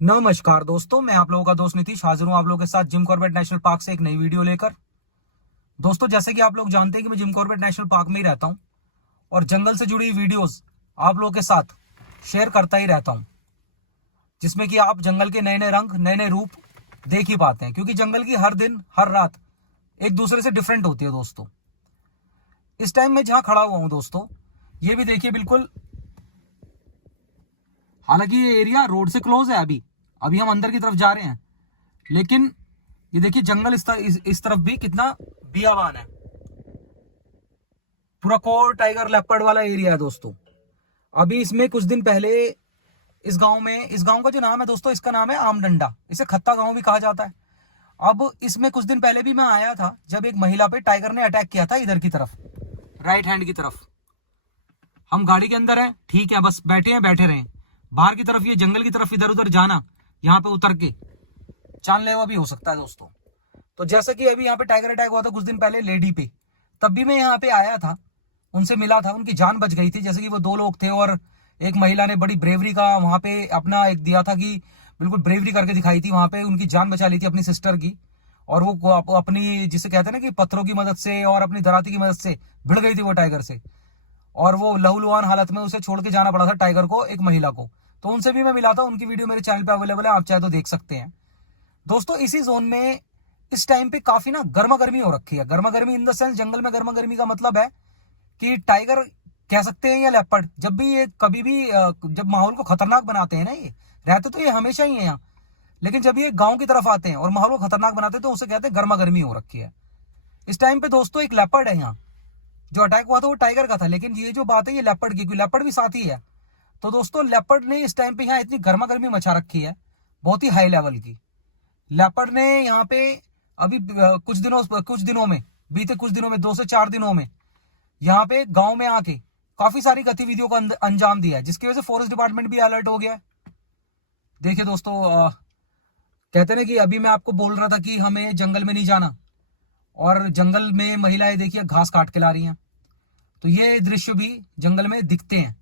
नमस्कार दोस्तों, मैं आप लोगों का दोस्त नीतीश हाजिर हूं आप लोगों के साथ जिम कॉर्बेट नेशनल पार्क से एक नई वीडियो लेकर। दोस्तों, जैसे कि आप लोग जानते हैं कि मैं जिम कॉर्बेट नेशनल पार्क में ही रहता हूं और जंगल से जुड़ी वीडियोस आप लोगों के साथ शेयर करता ही रहता हूं, जिसमें कि आप जंगल के नए नए रंग, नए नए रूप देख ही पाते हैं, क्योंकि जंगल की हर दिन हर रात एक दूसरे से डिफरेंट होती है। दोस्तों, इस टाइम मैं जहां खड़ा हुआ हूं दोस्तों, ये भी देखिए, बिल्कुल, हालांकि ये एरिया रोड से क्लोज है। अभी हम अंदर की तरफ जा रहे हैं, लेकिन ये देखिए जंगल इस तरफ भी कितना बियाबान है। पूरा कोर टाइगर लेपर्ड वाला एरिया है दोस्तों। अभी इसमें कुछ दिन पहले इस गांव का जो नाम है दोस्तों, इसका नाम है आमडंडा। इसे खत्ता गांव भी कहा जाता है। अब इसमें कुछ दिन पहले भी मैं आया था, जब एक महिला पे टाइगर ने अटैक किया था, इधर की तरफ, राइट हैंड की तरफ। हम गाड़ी के अंदर हैं, ठीक है, बस बैठे हैं, बैठे रहें। बाहर की तरफ, ये जंगल की तरफ इधर उधर जाना, यहाँ पे उतर के जानलेवा भी हो सकता है दोस्तों। तो जैसे कि अभी यहाँ पे टाइगर अटैक हुआ था कुछ दिन पहले लेडी पे, तब भी मैं यहाँ पे आया था, उनसे मिला था, उनकी जान बच गई थी। जैसे कि वो दो लोग थे और एक महिला ने बड़ी ब्रेवरी का वहां पे अपना एक दिया था, कि बिल्कुल ब्रेवरी करके दिखाई थी, वहां पे उनकी जान बचा ली थी अपनी सिस्टर की। और वो अपनी, जिसे कहते हैं ना कि पत्थरों की मदद से और अपनी दराती की मदद से भिड़ गई थी वो टाइगर से, और वो लहूलुहान हालत में उसे छोड़ के जाना पड़ा था टाइगर को, एक महिला को। तो उनसे भी मैं मिला था, उनकी वीडियो मेरे चैनल पे अवेलेबल है, आप चाहे तो देख सकते हैं दोस्तों। इसी जोन में इस टाइम पे काफी ना गर्मा गर्मी हो रखी है। गर्मा गर्मी इन द सेंस, जंगल में गर्मा गर्मी का मतलब है कि टाइगर कह सकते हैं या लेपर्ड, जब भी ये कभी भी जब माहौल को खतरनाक बनाते हैं ना, ये रहते तो ये हमेशा ही है यहाँ, लेकिन जब ये गांव की तरफ आते हैं और माहौल को खतरनाक बनाते हैं तो उसे कहते हैं गर्मा गर्मी हो रखी है। इस टाइम पे दोस्तों एक लेपर्ड है यहाँ। जो अटैक हुआ था वो टाइगर का था, लेकिन ये जो बात है ये लेपर्ड की, क्योंकि लेपर्ड भी साथ ही है। तो दोस्तों, लेपर्ड ने इस टाइम पे यहाँ इतनी गर्मा गर्मी मचा रखी है, बहुत ही हाई लेवल की। लेपर्ड ने यहाँ पे अभी कुछ दिनों में, बीते कुछ दिनों में, 2 से 4 दिनों में यहाँ पे गांव में आके काफी सारी गतिविधियों को अंजाम दिया है, जिसकी वजह से फॉरेस्ट डिपार्टमेंट भी अलर्ट हो गया है। देखिए दोस्तों, कहते हैं कि अभी मैं आपको बोल रहा था कि हमें जंगल में नहीं जाना, और जंगल में महिलाएं देखिए घास काट के ला रही हैं। तो ये दृश्य भी जंगल में दिखते हैं,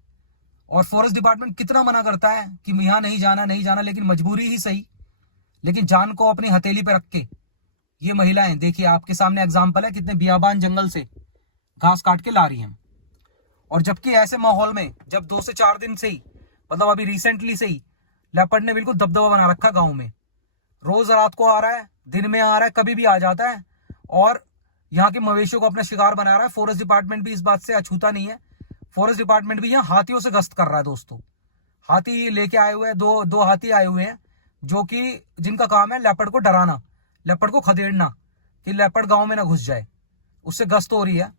और फॉरेस्ट डिपार्टमेंट कितना मना करता है कि यहाँ नहीं जाना, नहीं जाना, लेकिन मजबूरी ही सही, लेकिन जान को अपनी हथेली पे रख के ये महिलाएं, देखिए आपके सामने एग्जाम्पल है, कितने बियाबान जंगल से घास काट के ला रही हैं। और जबकि ऐसे माहौल में, जब 2 से 4 दिन से ही, मतलब अभी रिसेंटली से ही, लेपर्ड ने बिल्कुल दबदबा बना रखा गाँव में। रोज रात को आ रहा है, दिन में आ रहा है, कभी भी आ जाता है, और यहाँ के मवेशियों को अपना शिकार बना रहा है। फॉरेस्ट डिपार्टमेंट भी इस बात से अछूता नहीं है। फॉरेस्ट डिपार्टमेंट भी यहाँ हाथियों से गश्त कर रहा है दोस्तों। हाथी लेके आए हुए हैं, दो हाथी आए हुए हैं, जो कि जिनका काम है लेपर्ड को डराना, लेपर्ड को खदेड़ना, कि लेपर्ड गांव में ना घुस जाए। उससे गश्त हो रही है।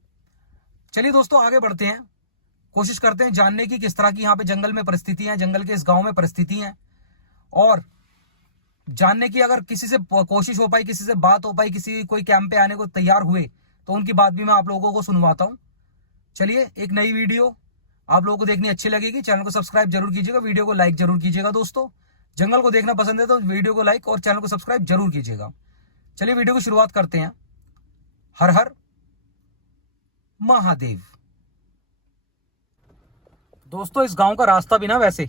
चलिए दोस्तों, आगे बढ़ते हैं, कोशिश करते हैं जानने की किस तरह की यहाँ पे जंगल में परिस्थितियां, जंगल के इस गाँव में परिस्थिति है, और जानने की अगर किसी से कोशिश हो पाई, किसी से बात हो पाई, किसी कोई कैंप पे आने को तैयार हुए, तो उनकी बात भी मैं आप लोगों को सुनवाता हूं। चलिए, एक नई वीडियो आप लोगों को देखनी अच्छी लगेगी, चैनल को सब्सक्राइब जरूर कीजिएगा, वीडियो को लाइक जरूर कीजिएगा दोस्तों। जंगल को देखना पसंद है तो वीडियो को लाइक और चैनल को सब्सक्राइब जरूर कीजिएगा। चलिए वीडियो की शुरुआत करते हैं। हर हर महादेव। दोस्तों, इस गांव का रास्ता भी ना वैसे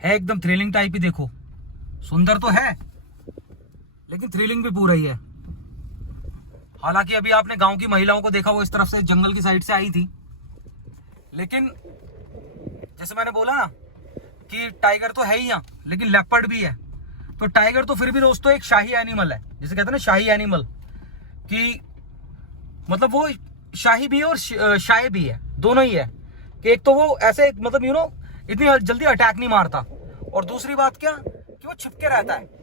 है एकदम थ्रिलिंग टाइप ही। देखो, सुंदर तो है, लेकिन थ्रिलिंग भी पूरा ही है। हालांकि अभी आपने गांव की महिलाओं को देखा, वो इस तरफ से जंगल की साइड से आई थी, लेकिन जैसे मैंने बोला ना कि टाइगर तो है ही यहाँ, लेकिन लेपर्ड भी है। तो टाइगर तो फिर भी दोस्तों एक शाही एनिमल है, जिसे कहते हैं ना शाही एनिमल, कि मतलब वो शाही भी है और शाय भी है, दोनों ही है। कि एक तो वो ऐसे, मतलब इतनी जल्दी अटैक नहीं मारता, और दूसरी बात क्या कि वो छिपके रहता है,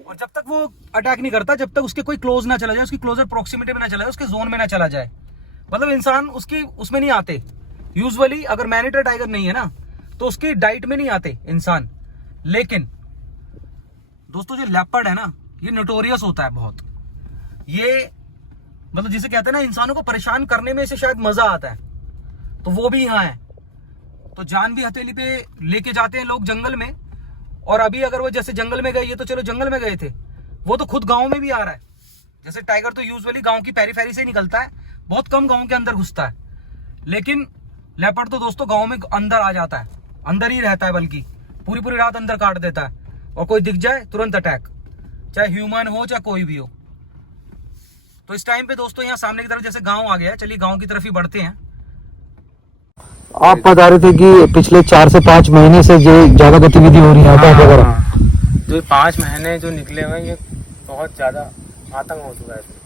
और जब तक वो अटैक नहीं करता, जब तक उसके कोई क्लोज ना चला जाए, उसकी क्लोजर प्रोक्सिमिटी में ना चला जाए, उसके जोन में ना चला जाए, मतलब इंसान उसमें नहीं आते। यूजुअली अगर मैनिटर टाइगर नहीं है ना, तो उसकी डाइट में नहीं आते इंसान। लेकिन दोस्तों, जो लेपर्ड है ना, ये नोटोरियस होता है बहुत। ये मतलब जिसे कहते हैं ना, इंसानों को परेशान करने में इसे शायद मजा आता है, तो वो भी यहाँ है। तो जान भी हथेली पे लेके जाते हैं लोग जंगल में। और अभी अगर वो जैसे जंगल में गए, ये तो चलो जंगल में गए थे, वो तो खुद गांव में भी आ रहा है। जैसे टाइगर तो यूजुअली गांव की पेरीफेरी से ही निकलता है, बहुत कम गांव के अंदर घुसता है, लेकिन लेपर्ड तो दोस्तों गांव में अंदर आ जाता है, अंदर ही रहता है, बल्कि पूरी पूरी रात अंदर काट देता है। और कोई दिख जाए तुरंत अटैक, चाहे ह्यूमन हो चाहे कोई भी हो। तो इस टाइम पे दोस्तों यहाँ सामने की तरफ जैसे गांव आ गया है, चलिए गांव की तरफ ही बढ़ते हैं। आप बता रहे थे कि पिछले 4 से 5 महीने से जो ज्यादा गतिविधि हो रही है अटैक वगैरह। जो 5 महीने जो निकले हुए हैं, ये बहुत ज़्यादा आतंक हो चुका है इसमें।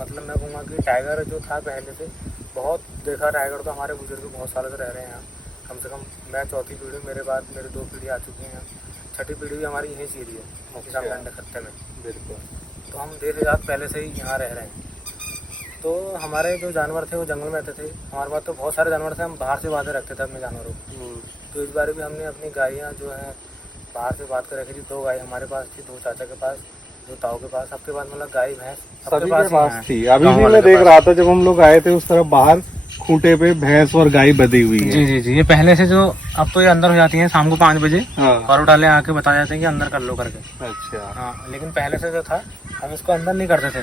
मतलब मैं कहूँगा कि टाइगर जो था पहले से बहुत देखा, टाइगर तो हमारे बुजुर्ग बहुत सालों से रह रहे हैं यहाँ। कम से कम मैं 4थी पीढ़ी, मेरे बाद मेरे 2 पीढ़ी आ चुकी हैं, 6ठी पीढ़ी भी हमारी यहीं से रही है किसान खत्ते में। बिल्कुल। तो हम देर रात पहले से ही यहाँ रह रहे हैं। तो हमारे जो जानवर थे वो जंगल में रहते थे, हमारे पास तो बहुत सारे जानवर थे, हम बाहर से बातें रखते थे अपने जानवरों को। तो इस बार भी हमने अपनी गायें जो हैं बाहर से बात कर रखी थी। 2 गाय हमारे पास थी, 2 चाचा के पास, 2 ताऊ के पास, सबके पास, मतलब गाय भैंस सबके पास थी। अभी भी मैं देख रहा था जब हम लोग आए थे उस तरफ बाहर खूंटे पे भैंस और गाय बंधी हुई है। जी जी जी, ये पहले से जो अब तो ये अंदर हो जाती है शाम को 5 बजे। और उठाले आके बता जाते हैं कि अंदर कर लो करके। अच्छा। हाँ, लेकिन पहले से जो था हम इसको अंदर नहीं करते थे,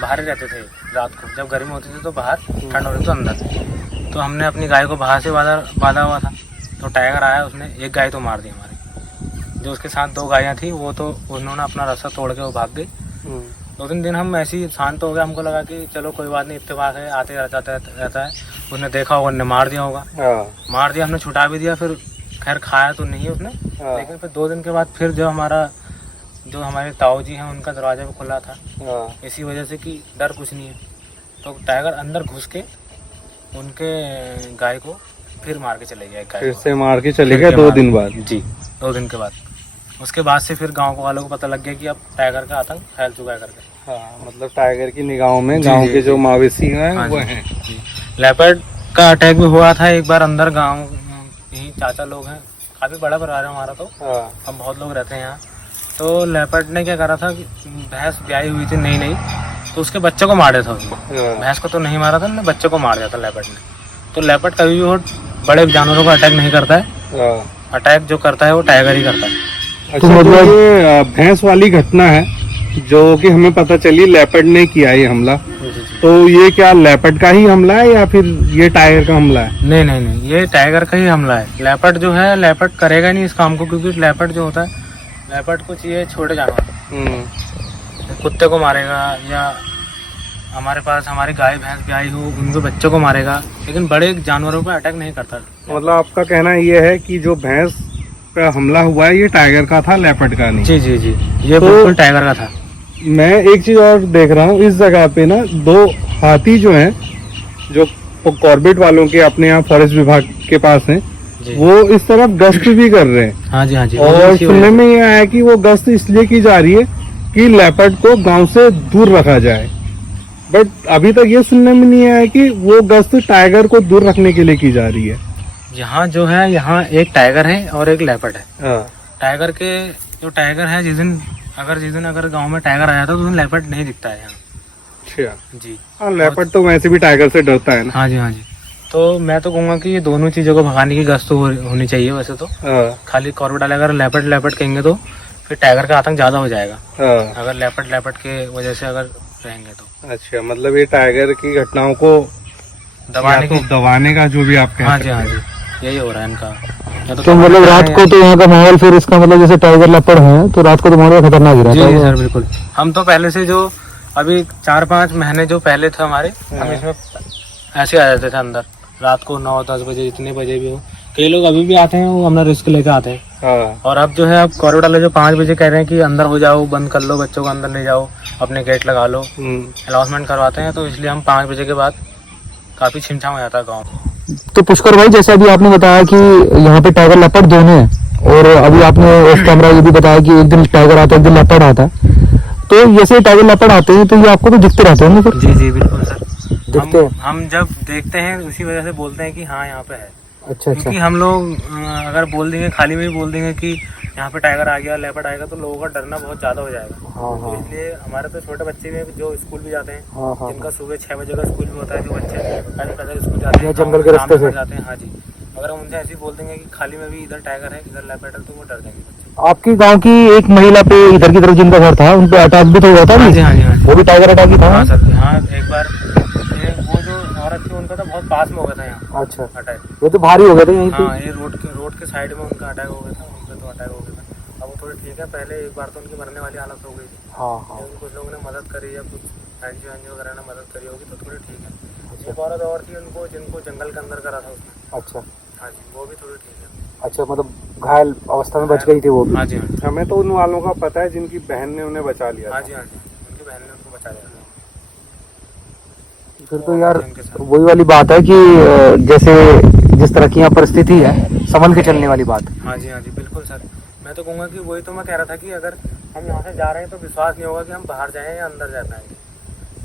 बाहर ही रहते थे। रात को जब गर्मी होती थी तो बाहर, ठंड होती तो अंदर। तो हमने अपनी गाय को बाहर से बांधा हुआ था। तो टाइगर आया, उसने एक गाय तो मार दी हमारी। जो उसके साथ 2 गायें थी वो तो उन्होंने अपना रास्ता तोड़ के वो भाग गई। 2-3 दिन हम ऐसे ही शांत हो गए, हमको लगा कि चलो कोई बात नहीं, इत्तेफाक है, आते रहता है। उसने देखा होगा, उन्हें मार दिया होगा। मार दिया, हमने छुटा भी दिया। फिर खैर खाया तो नहीं उसने, लेकिन फिर 2 दिन के बाद फिर जो हमारे ताऊ जी हैं उनका दरवाजा भी खुला था, इसी वजह से कि डर कुछ नहीं है। तो टाइगर अंदर घुस के उनके गाय को फिर मार के चले गए। फिर से मार के चले गए 2 दिन बाद। जी, 2 दिन के बाद। उसके बाद से फिर गांव वालों को पता लग गया कि अब टाइगर का आतंक फैल चुका है करके। हाँ, मतलब टाइगर की निगाहों में गांव के जो मवेशी हैं वो हैं। लेपर्ड का अटैक भी हुआ था एक बार अंदर गांव, यही चाचा लोग हैं, काफी बड़ा परिवार है हमारा। तो हम बहुत लोग रहते हैं यहाँ। तो लेपर्ड ने क्या करा था कि भैंस ब्याई हुई थी नई, तो उसके बच्चे को मार दिया था उसने। भैंस को तो नहीं मारा था, बच्चे को मार दिया था लेपर्ड ने। तो लेपर्ड कभी भी वो बड़े जानवरों को अटैक नहीं करता है, अटैक जो करता है वो टाइगर ही करता है। अच्छा, तो मतलब ये भैंस वाली घटना है जो कि हमें पता चली लेपर्ड ने किया ये हमला। तो ये क्या लेपर्ड का ही हमला है या फिर ये टाइगर का हमला है? नहीं, ये टाइगर का ही हमला है। लेपर्ड जो है, लेपर्ड करेगा नहीं इस काम को, क्योंकि लेपर्ड जो होता है, लेपर्ड कुछ ये छोटे जानवर, कुत्ते को मारेगा या हमारे पास हमारी गाय भैंस ब्याई हो उनके बच्चों को मारेगा, लेकिन बड़े जानवरों पर अटैक नहीं करता। मतलब आपका कहना ये है कि जो भैंस पे हमला हुआ है ये टाइगर का था, लेपर्ड का नहीं? जी, ये तो बिल्कुल टाइगर का था। मैं एक चीज और देख रहा हूँ, इस जगह पे ना 2 हाथी जो हैं, जो कॉर्बेट वालों के अपने यहाँ फॉरेस्ट विभाग के पास हैं, वो इस तरफ गश्त भी कर रहे हैं। हाँ जी। और सुनने में ये आया कि वो गश्त इसलिए की जा रही है कि लेपर्ड को गांव से दूर रखा जाए। बट अभी तक ये सुनने में नहीं आया कि वो गश्त टाइगर को दूर रखने के लिए की जा रही है। यहाँ जो है, यहाँ एक टाइगर है और एक लेपर्ड है। टाइगर के जो टाइगर है, जिस दिन अगर गांव में टाइगर आया था तो उस दिन लेपर्ड नहीं दिखता है यहाँ। अच्छा जी। हाँ, लेपर्ड तो वैसे भी टाइगर से डरता है ना। हाँ जी। तो मैं तो कहूँगा कि ये दोनों चीजों को भगाने की गश्त होनी चाहिए वैसे तो। खाली कॉर्बेट वाले अगर लेपर्ड कहेंगे तो फिर टाइगर का आतंक ज्यादा हो जाएगा, अगर लेपर्ड के वजह से अगर रहेंगे तो। अच्छा, मतलब ये टाइगर की घटनाओं को दबाने का जो भी आप कह सकते हैं। हाँ जी, यही हो रहा है इनका। तो मतलब रात को तो यहाँ का माहौल फिर इसका मतलब जैसे टाइगर लेपर्ड है तो रात को तो माहौल खतरनाक ही रहता है। जी सर, बिल्कुल। हम तो पहले से जो अभी 4-5 महीने जो पहले थे हमारे, हम इसमें ऐसे आ जाते थे अंदर रात को 9-10 बजे, जितने बजे भी हो। कई लोग अभी भी आते हैं, वो अपना रिस्क लेके आते हैं। और अब जो है, अब कॉर्बेट वाले जो 5 बजे कह रहे हैं कि अंदर हो जाओ, बंद कर लो, बच्चों को अंदर ले जाओ, अपने गेट लगा लो, अनाउंसमेंट करवाते हैं। तो इसलिए हम 5 बजे के बाद काफी छिमछाम हो जाता है गाँव। तो पुष्कर भाई, जैसे अभी आपने बताया कि यहाँ पे टाइगर लेपर्ड दोनों है, और अभी आपने ऑफ कैमरा ये भी बताया कि एक दिन टाइगर आता है, एक दिन लेपर्ड आता है। तो जैसे टाइगर लेपर्ड आते हैं तो ये आपको तो दिखते रहते हैं फिर? जी बिल्कुल सर, दिखते हैं। हम जब देखते हैं उसी वजह से बोलते हैं कि हाँ यहाँ पे है। अच्छा। क्योंकि हम लोग अगर बोल देंगे, खाली में भी बोल देंगे कि यहाँ पे टाइगर आ गया, लेपर्ड आएगा, तो लोगों का डरना बहुत ज्यादा हो जाएगा। तो इसलिए हमारे तो छोटे बच्चे भी जो स्कूल भी जाते हैं, जिनका सुबह 6 बजे का स्कूल भी होता है, जो बच्चे पैदल स्कूल जाते हैं, जंगल के रास्ते से जाते हैं। हाँ जी, अगर हम उनसे ऐसे ही बोल देंगे कि खाली में भी इधर टाइगर है, इधर लेपर्ड है, तो वो डर जाएंगे बच्चे। आपकी गांव की एक महिला पे इधर की तरफ जिनका घर था, उन पे अटैक भी तो हुआ था? हाँ, वो भी टाइगर अटैक ही था? हाँ सर, हाँ एक बार वो जो औरत थी उनका तो बहुत पास में हो गया था यहाँ। अच्छा, अटैक ये तो भारी हो गया था यहीं पे। हाँ, ये रोड के साइड में उनका अटैक हो गया था, उनका तो अटैक हो गया था। अब वो थोड़ी ठीक है, पहले एक बार तो उनकी मरने वाली हालत हो गई थी, हाँ हाँ। लेकिन कुछ लोगों ने मदद करी या कुछ एनजीओ वगैरह ने मदद करी होगी तो थोड़ी ठीक है। अच्छा। एक औरत और थी उनको, जिनको जंगल के अंदर करा था उसने। अच्छा हाँ जी, वो भी थोड़ी ठीक है। अच्छा, मतलब घायल अवस्था में बच गई थी वो भी। हाँ जी हाँ जी। हमें तो उन वालों का पता है जिनकी बहन ने उन्हें बचा लिया हाँ था। जी हाँ जी, उनकी बहन ने उनको बचा लिया था। फिर तो यार उनके साथ। वही वाली बात है कि जैसे जिस तरह की यहाँ परिस्थिति है, संभल के चलने वाली बात। हाँ जी बिल्कुल सर। मैं तो कहूँगा कि वही तो मैं कह रहा था कि अगर हम यहाँ से जा रहे हैं तो विश्वास नहीं होगा कि हम बाहर जाएँ या अंदर जा पाएंगे।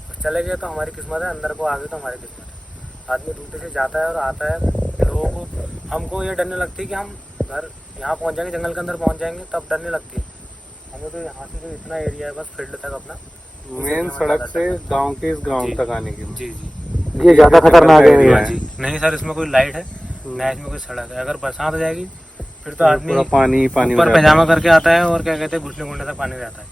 और चले गए तो हमारी किस्मत है, अंदर को आ गए तो हमारी किस्मत है। आदमी दूसरे से जाता है और आता है, लोगों को हमको ये डरने लगती है कि हम घर यहाँ पहुँच जाएंगे, जंगल के अंदर पहुँच जाएंगे, तब डरने लगती है हमें। तो यहाँ से जो इतना एरिया है बस फील्ड तक अपना, मेन सड़क से गांव के इस ग्राउंड तक आने की। जी जी ये ज्यादा खतरनाक जंगल का है। एरिया हाँ जी। नहीं सर, इसमें कोई लाइट है ना, इसमें कोई सड़क है। अगर बरसात हो जाएगी फिर तो आदमी पूरा पानी पानी हो ऊपर जाता है। पैजामा करके आता है और क्या कहते हैं घुटने घुटने तक पानी रहता है।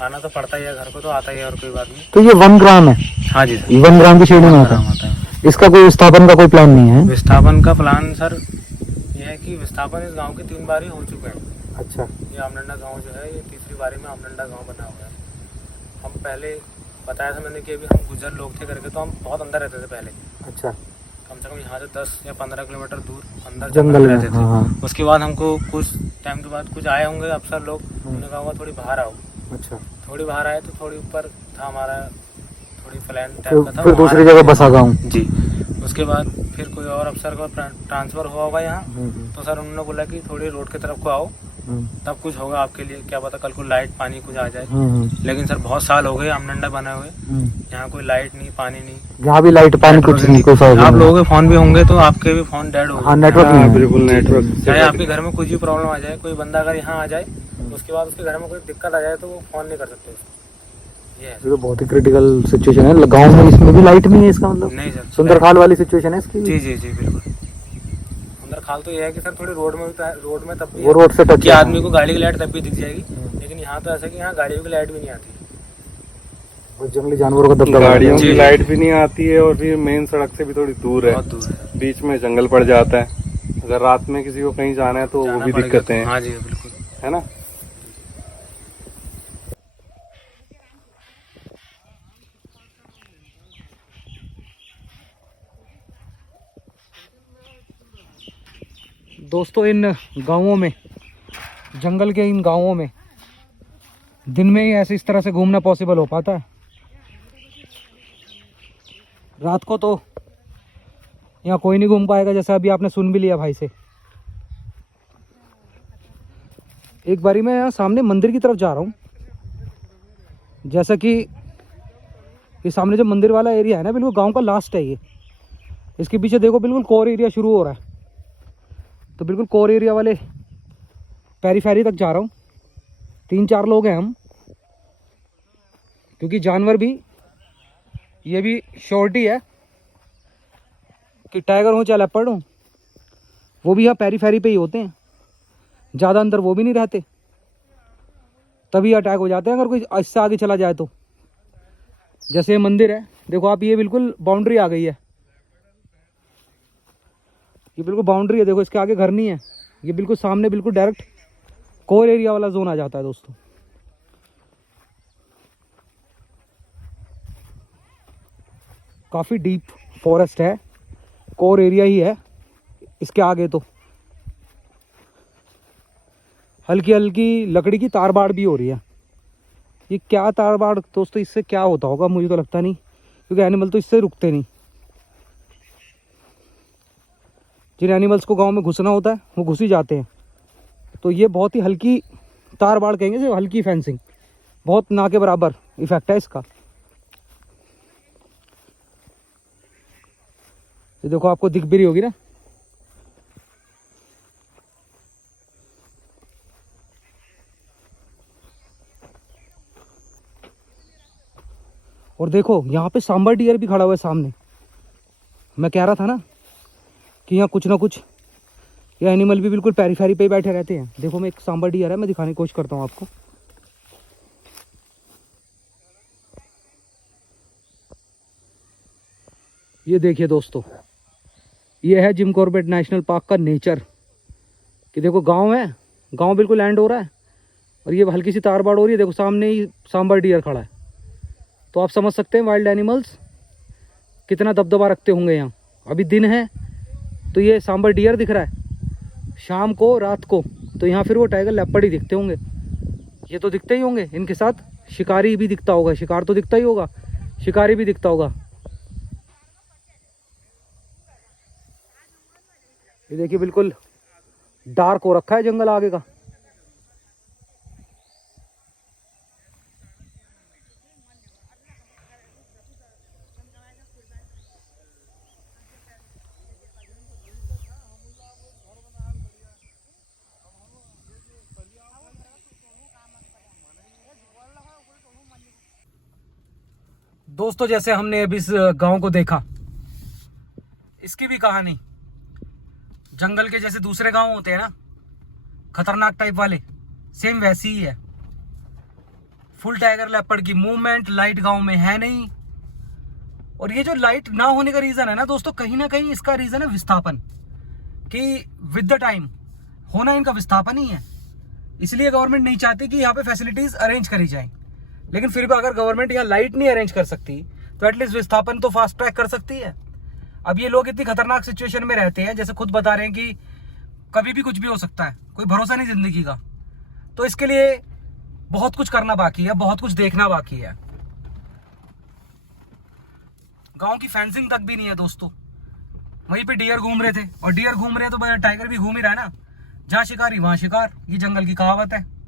आना तो पड़ता ही है, घर को तो आता ही है, और कोई बात नहीं। तो ये 1 ग्राम है, हाँ जी सर, 1 ग्राम की श्रेणी में आता आराम है। आता है। इसका कोई विस्थापन का कोई प्लान नहीं है? विस्थापन का प्लान सर ये है कि विस्थापन इस गांव के 3 बार ही हो चुके हैं। अच्छा। ये आमडंडा गांव जो है, ये तीसरी बारी में आमडंडा गांव बना हुआ है। हम पहले बताया था मैंने कि अभी हम गुजर लोग थे करके, तो हम बहुत अंदर रहते थे पहले। अच्छा। कम से कम यहाँ से 10 या 15 किलोमीटर दूर अंदर जंगल में, रहते थे। हाँ, हाँ। उसके बाद हमको कुछ टाइम के बाद कुछ आए होंगे अफसर लोग, उन्होंने कहा होगा थोड़ी बाहर आओ। अच्छा। थोड़ी बाहर आए तो थोड़ी ऊपर था हमारा, थोड़ी प्लान टाइप का था, फिर वहाँ दूसरी रहते जगह थे। बसा गाँव। जी। उसके बाद फिर कोई और अफसर का ट्रांसफ़र हुआ होगा यहाँ, तो सर उन्होंने बोला कि थोड़ी रोड की तरफ को आओ, तब कुछ होगा आपके लिए, क्या पता कल को लाइट पानी कुछ आ जाए। लेकिन सर बहुत साल हो गए आमडंडा बना हुए, यहाँ कोई लाइट नहीं, पानी नहीं। यहाँ भी लाइट पानी कुछ नहीं, कोई फायदा आप नहीं। लोगों के फोन भी होंगे तो आपके भी फोन डेड हो हाँ, गए। नेटवर्क नहीं हाँ, है। बिल्कुल नेटवर्क। चाहे आपके घर में कुछ भी प्रॉब्लम आ जाए, कोई बंदा अगर यहाँ आ जाए, उसके बाद उसके घर में कोई दिक्कत आ जाए तो वो फोन नहीं कर सकते उसको। ये है। ये तो बहुत ही क्रिटिकल सिचुएशन है गाँव में, इसमें भी लाइट नहीं है इसका मतलब? नहीं सर, सुंदरखाल वाली सिचुएशन है इसकी? जी जी जी बिल्कुल। अंदर खाल तो ये है कि सर थोड़ी रोड में भी, रोड में तब भी वो रोड से टच कि आदमी को गाड़ी की लाइट तब भी दिख जाएगी, लेकिन यहाँ तो ऐसा है कि यहाँ गाड़ियों की लाइट भी नहीं आती। वो जंगली जानवरों का दबदबा है। गाड़ियों जी, की जी। लाइट भी नहीं आती है, और फिर मेन सड़क से भी थोड़ी दूर है, बहुत दूर है, बीच में जंगल पड़ जाता है। अगर रात में किसी को कहीं जाना है तो वो जाना भी पड़ेगा दिक्कतें तो। हैं, हाँ जी बिल्कुल। है ना। दोस्तों इन गांवों में, जंगल के इन गांवों में दिन में ही ऐसे इस तरह से घूमना पॉसिबल हो पाता है। रात को तो यहाँ कोई नहीं घूम पाएगा, जैसा अभी आपने सुन भी लिया भाई से। एक बारी मैं यहाँ सामने मंदिर की तरफ जा रहा हूँ, जैसा कि ये सामने जो मंदिर वाला एरिया है ना, बिल्कुल गांव का लास्ट है ये। इसके पीछे देखो बिल्कुल कोर एरिया शुरू हो रहा है, तो बिल्कुल कोर एरिया वाले पेरीफेरी तक जा रहा हूँ। 3-4 लोग हैं हम, क्योंकि जानवर भी, ये भी श्योरिटी है कि टाइगर हो चाहे लेपर्ड हो, वो भी यहाँ पेरीफेरी पे ही होते हैं, ज़्यादा अंदर वो भी नहीं रहते, तभी अटैक हो जाते हैं अगर कोई इससे आगे चला जाए तो। जैसे ये मंदिर है, देखो आप, ये बिल्कुल बाउंड्री आ गई है, ये बिल्कुल बाउंड्री है, देखो इसके आगे घर नहीं है, ये बिल्कुल सामने बिल्कुल डायरेक्ट कोर एरिया वाला जोन आ जाता है दोस्तों। काफ़ी डीप फॉरेस्ट है, कोर एरिया ही है इसके आगे। तो हल्की हल्की लकड़ी की तारबाड़ भी हो रही है। ये क्या तारबाड़ दोस्तों, इससे क्या होता होगा मुझे तो लगता नहीं, क्योंकि एनिमल तो इससे रुकते नहीं। जिन एनिमल्स को गांव में घुसना होता है वो घुस ही जाते हैं। तो ये बहुत ही हल्की तारबाड़ कहेंगे, जो हल्की फेंसिंग, बहुत ना के बराबर इफेक्ट है इसका। ये देखो आपको दिख भी रही होगी ना, और देखो यहाँ पे सांबर डियर भी खड़ा हुआ है सामने। मैं कह रहा था ना कि यहाँ कुछ ना कुछ ये एनिमल भी बिल्कुल पेरीफेरी पे ही बैठे रहते हैं। देखो मैं एक सांबर डियर है, मैं दिखाने की कोशिश करता हूँ आपको। ये देखिए दोस्तों, ये है जिम कॉर्बेट नेशनल पार्क का नेचर। कि देखो गांव है, गांव बिल्कुल एंड हो रहा है, और ये हल्की सी तार बाड़ हो रही है, देखो सामने ही सांबर डियर खड़ा है। तो आप समझ सकते हैं वाइल्ड एनिमल्स कितना दबदबा रखते होंगे यहाँ। अभी दिन है तो ये सांबर डियर दिख रहा है, शाम को रात को तो यहाँ फिर वो टाइगर लेपर्ड ही दिखते होंगे। ये तो दिखते ही होंगे, इनके साथ शिकारी भी दिखता होगा, शिकार तो दिखता ही होगा, शिकारी भी दिखता होगा। ये देखिए बिल्कुल डार्क हो रखा है जंगल आगे का। दोस्तों जैसे हमने अभी इस गांव को देखा, इसकी भी कहानी जंगल के जैसे दूसरे गांव होते हैं ना खतरनाक टाइप वाले, सेम वैसी ही है। फुल टाइगर लेपर्ड की मूवमेंट लाइट गांव में है नहीं। और ये जो लाइट ना होने का रीजन है ना दोस्तों, कहीं ना कहीं इसका रीजन है विस्थापन, कि विद द टाइम होना इनका विस्थापन ही है। इसलिए गवर्नमेंट नहीं चाहती कि यहाँ पे फैसिलिटीज अरेंज करी जाए। लेकिन फिर भी अगर गवर्नमेंट यहाँ लाइट नहीं अरेंज कर सकती तो एटलीस्ट विस्थापन तो फास्ट ट्रैक कर सकती है। अब ये लोग इतनी खतरनाक सिचुएशन में रहते हैं, जैसे खुद बता रहे हैं कि कभी भी कुछ भी हो सकता है, कोई भरोसा नहीं जिंदगी का। तो इसके लिए बहुत कुछ करना बाकी है, बहुत कुछ देखना बाकी है। गांव की फेंसिंग तक भी नहीं है दोस्तों। वहीं पे डियर घूम रहे थे, और डियर घूम रहे हैं तो टाइगर भी घूम ही रहा है ना। जहां शिकारी वहां शिकार, ये जंगल की कहावत है।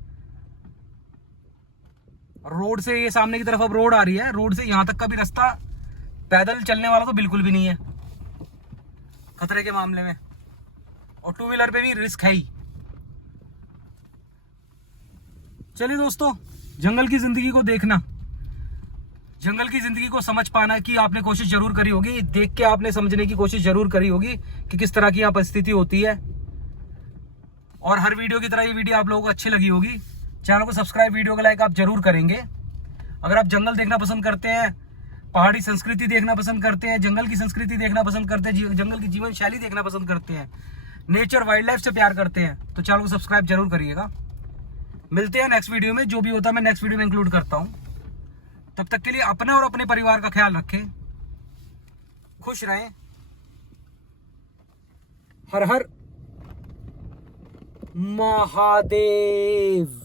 रोड से ये सामने की तरफ अब रोड आ रही है, रोड से यहां तक का भी रास्ता पैदल चलने वाला तो बिल्कुल भी नहीं है खतरे के मामले में। और टू व्हीलर पे भी रिस्क है ही। चलिए दोस्तों, जंगल की जिंदगी को देखना, जंगल की जिंदगी को समझ पाना की आपने कोशिश जरूर करी होगी, देख के आपने समझने की कोशिश जरूर करी होगी कि किस तरह की यहाँ परिस्थिति होती है। और हर वीडियो की तरह ये वीडियो आप लोगों को अच्छी लगी होगी। चैनल को सब्सक्राइब, वीडियो को लाइक आप जरूर करेंगे। अगर आप जंगल देखना पसंद करते हैं, पहाड़ी संस्कृति देखना पसंद करते हैं, जंगल की संस्कृति देखना पसंद करते हैं, जंगल की जीवन शैली देखना पसंद करते हैं, नेचर वाइल्ड लाइफ से प्यार करते हैं, तो चैनल को सब्सक्राइब जरूर करिएगा। मिलते हैं नेक्स्ट वीडियो में, जो भी होता है मैं नेक्स्ट वीडियो में इंक्लूड करता हूं। तब तक के लिए अपने और अपने परिवार का ख्याल रखें, खुश रहें। हर हर महादेव।